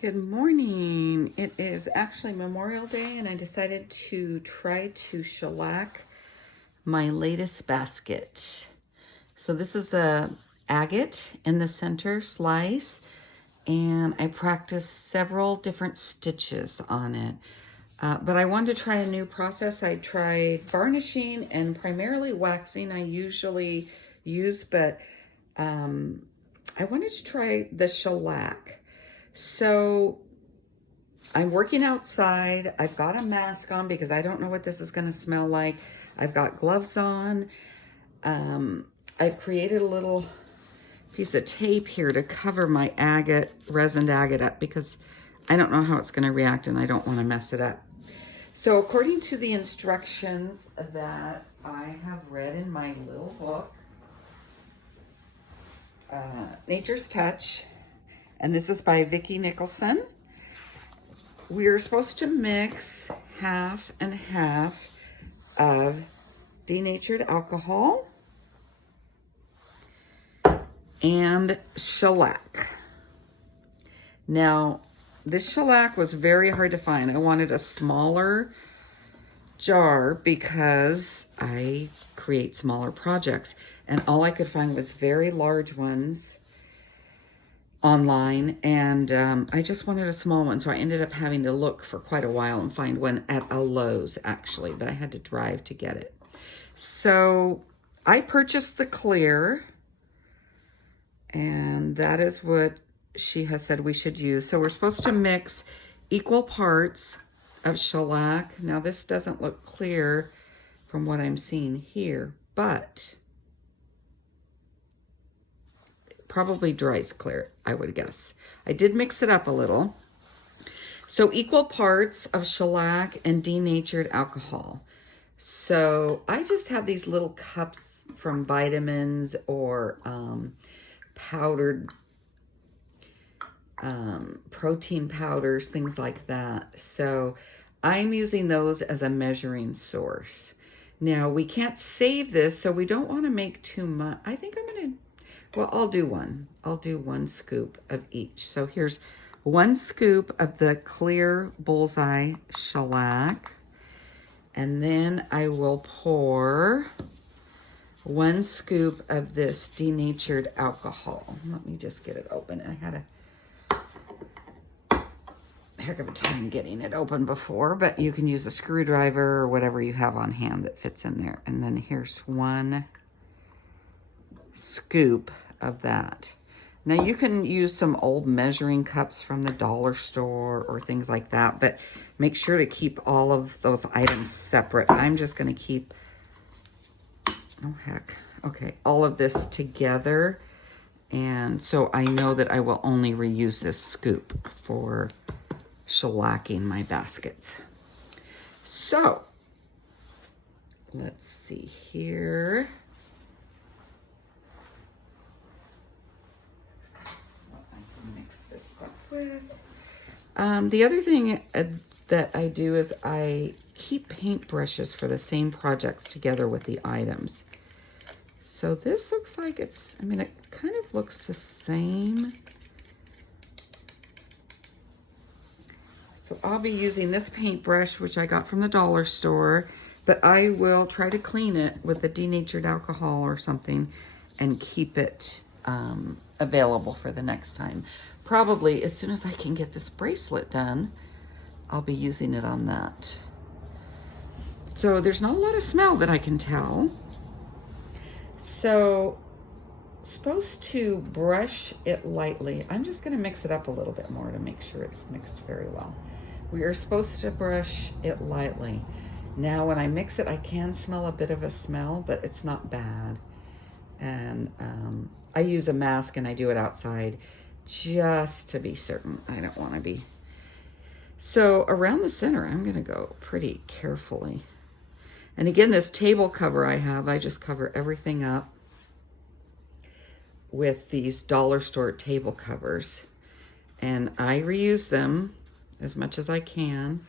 Good morning. It is actually Memorial Day and I decided to try to shellac my latest basket. So this is a agate in the center slice and I practiced several different stitches on it. But I wanted to try a new process. I tried varnishing and primarily waxing I usually use, but I wanted to try the shellac. So I'm working outside. I've got a mask on because I don't know what this is going to smell like. I've got gloves on. I've created a little piece of tape here to cover my agate, resined agate up because I don't know how it's going to react and I don't want to mess it up. So according to the instructions that I have read in my little book, Nature's Touch, and this is by Vicky Nickelson. We are supposed to mix half and half of denatured alcohol and shellac. Now, this shellac was very hard to find. I wanted a smaller jar because I create smaller projects, and all I could find was very large ones online, and I just wanted a small one, so I ended up having to look for quite a while and find one at a Lowe's actually, but I had to drive to get it. So I purchased the clear, and that is what she has said we should use. So we're supposed to mix equal parts of shellac. Now this doesn't look clear from what I'm seeing here, but probably dries clear, I would guess. I did mix it up a little. So equal parts of shellac and denatured alcohol. So I just have these little cups from vitamins or powdered protein powders, things like that. So I'm using those as a measuring source. Now we can't save this, so we don't want to make too much. I think I'm going to, well, I'll do one. I'll do one scoop of each. So here's one scoop of the clear bullseye shellac. And then I will pour one scoop of this denatured alcohol. Let me just get it open. I had a heck of a time getting it open before, but you can use a screwdriver or whatever you have on hand that fits in there. And then here's one scoop of that. Now you can use some old measuring cups from the dollar store or things like that, but make sure to keep all of those items separate. I'm just going to keep, oh heck, okay, all of this together. And so I know that I will only reuse this scoop for shellacking my baskets. So let's see here. The other thing that I do is I keep paintbrushes for the same projects together with the items. So this looks like it's, I mean, it kind of looks the same. So I'll be using this paintbrush, which I got from the dollar store, but I will try to clean it with the denatured alcohol or something and keep it available for the next time. Probably as soon as I can get this bracelet done, I'll be using it on that. So there's not a lot of smell that I can tell. So supposed to brush it lightly. I'm just going to mix it up a little bit more to make sure it's mixed very well. We are supposed to brush it lightly. Now when I mix it, I can smell a bit of a smell, but it's not bad. And I use a mask and I do it outside just to be certain. I don't want to be. So around the center, I'm going to go pretty carefully. And again, this table cover I have, I just cover everything up with these dollar store table covers. And I reuse them as much as I can.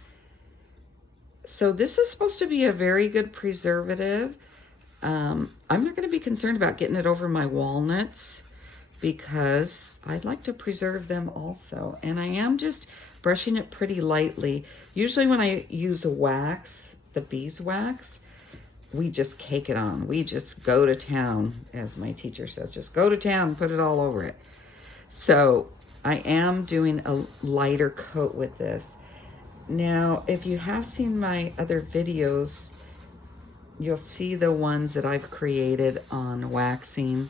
So this is supposed to be a very good preservative. I'm not going to be concerned about getting it over my walnuts because I'd like to preserve them also. And I am just brushing it pretty lightly. Usually when I use a wax, the beeswax, we just cake it on. We just go to town, as my teacher says, just go to town and put it all over it. So I am doing a lighter coat with this. Now, if you have seen my other videos, you'll see the ones that I've created on waxing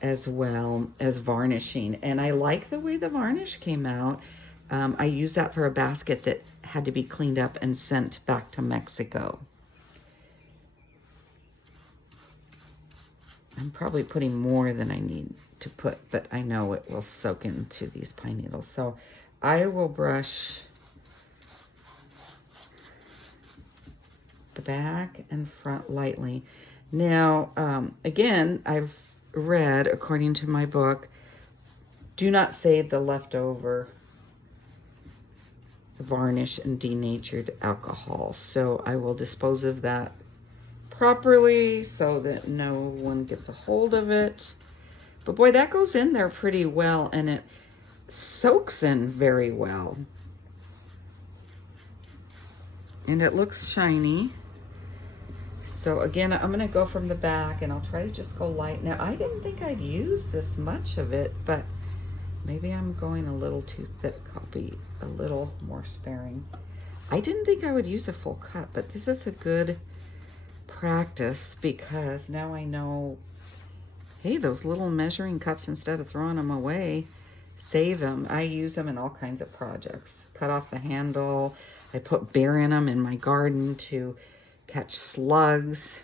as well as varnishing. And I like the way the varnish came out. I used that for a basket that had to be cleaned up and sent back to Mexico. I'm probably putting more than I need to put, but I know it will soak into these pine needles. So I will brush the back and front lightly. Now, again, I've read, according to my book, do not save the leftover varnish and denatured alcohol. So I will dispose of that properly so that no one gets a hold of it. But boy, that goes in there pretty well, and it soaks in very well. And it looks shiny. So again, I'm gonna go from the back and I'll try to just go light. Now, I didn't think I'd use this much of it, but maybe I'm going a little too thick. I'll be a little more sparing. I didn't think I would use a full cup, but this is a good practice because now I know, hey, those little measuring cups, instead of throwing them away, save them. I use them in all kinds of projects. Cut off the handle. I put beer in them in my garden to catch slugs.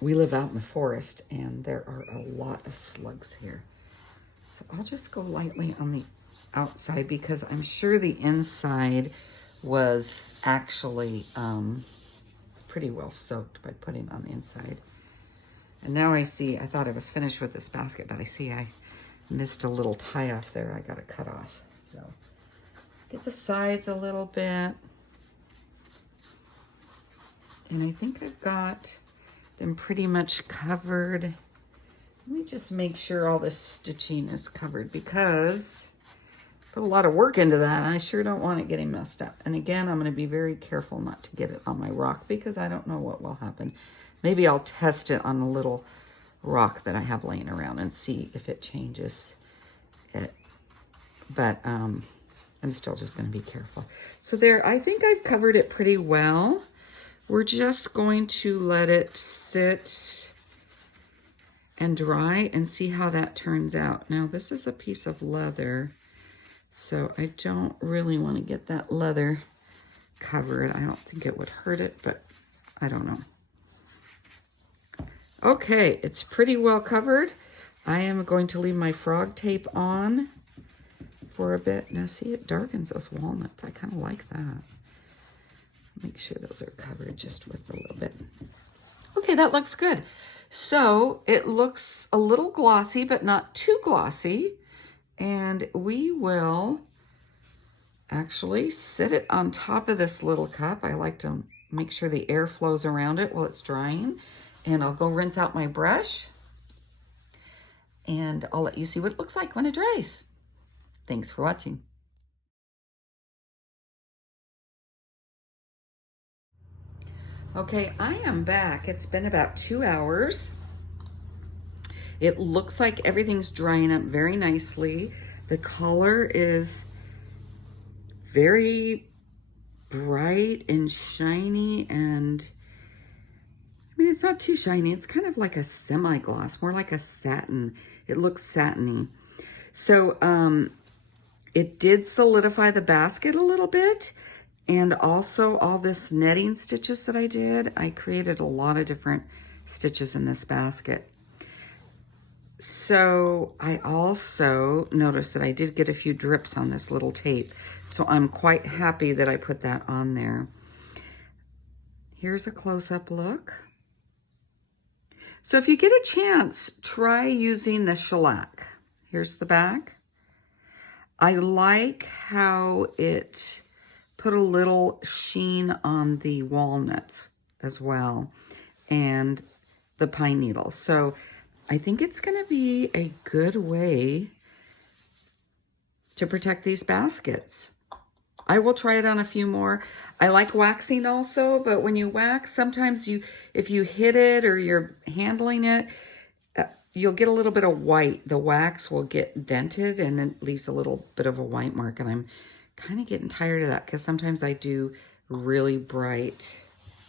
We live out in the forest and there are a lot of slugs here. So I'll just go lightly on the outside because I'm sure the inside was actually pretty well soaked by putting on the inside. And now I see, I thought I was finished with this basket, but I see I missed a little tie off there. I got to cut off. So get the sides a little bit. And I think I've got them pretty much covered. Let me just make sure all this stitching is covered because I put a lot of work into that. And I sure don't want it getting messed up. And again, I'm going to be very careful not to get it on my rock because I don't know what will happen. Maybe I'll test it on a little rock that I have laying around and see if it changes it. But I'm still just going to be careful. So there, I think I've covered it pretty well. We're just going to let it sit and dry and see how that turns out. Now, this is a piece of leather, so I don't really want to get that leather covered. I don't think it would hurt it, but I don't know. Okay, it's pretty well covered. I am going to leave my frog tape on for a bit. Now, see, it darkens those walnuts. I kind of like that. Make sure those are covered just with a little bit. Okay, that looks good. So it looks a little glossy, but not too glossy. And we will actually sit it on top of this little cup. I like to make sure the air flows around it while it's drying. And I'll go rinse out my brush. And I'll let you see what it looks like when it dries. Thanks for watching. Okay, I am back. It's been about 2 hours. It looks like everything's drying up very nicely. The color is very bright and shiny, and I mean, it's not too shiny. It's kind of like a semi-gloss, more like a satin. It looks satiny. So it did solidify the basket a little bit. And also all this netting stitches that I did, I created a lot of different stitches in this basket. So I also noticed that I did get a few drips on this little tape. So I'm quite happy that I put that on there. Here's a close-up look. So if you get a chance, try using the shellac. Here's the back. I like how it put a little sheen on the walnuts as well and the pine needle. So I think it's going to be a good way to protect these baskets. I will try it on a few more. I like waxing also, but when you wax, sometimes if you hit it or you're handling it, you'll get a little bit of white. The wax will get dented and it leaves a little bit of a white mark. And I'm kind of getting tired of that because sometimes I do really bright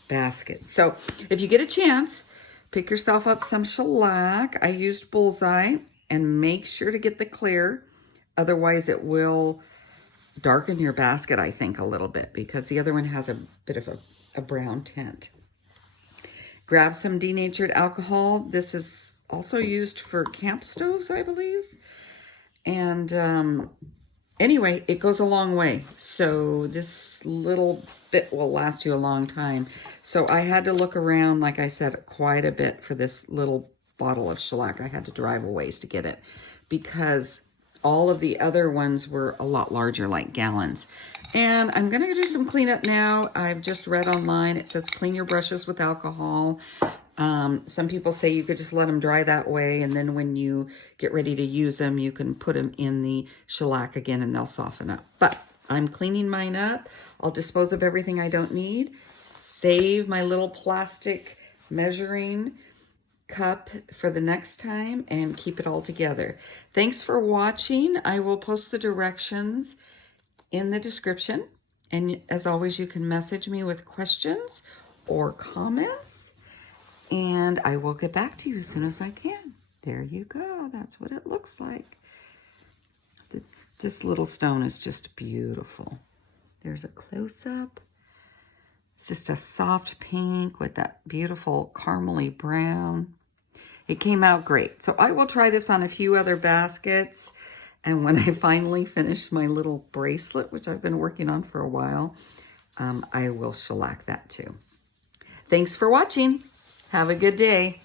baskets. So if you get a chance, pick yourself up some shellac. I used Bullseye, and make sure to get the clear. Otherwise it will darken your basket, I think, a little bit, because the other one has a bit of a brown tint. Grab some denatured alcohol. This is also used for camp stoves, I believe. And anyway, it goes a long way. So this little bit will last you a long time. So I had to look around, like I said, quite a bit for this little bottle of shellac. I had to drive a ways to get it because all of the other ones were a lot larger, like gallons. And I'm going to do some cleanup now. I've just read online. It says clean your brushes with alcohol. Some people say you could just let them dry that way, and then when you get ready to use them, you can put them in the shellac again and they'll soften up. But I'm cleaning mine up. I'll dispose of everything I don't need. Save my little plastic measuring cup for the next time and keep it all together. Thanks for watching. I will post the directions in the description. And as always, you can message me with questions or comments, and I will get back to you as soon as I can. There you go. That's what it looks like. This little stone is just beautiful. There's a close-up. It's just a soft pink with that beautiful caramely brown. It came out great. So I will try this on a few other baskets. And when I finally finish my little bracelet, which I've been working on for a while, I will shellac that too. Thanks for watching. Have a good day.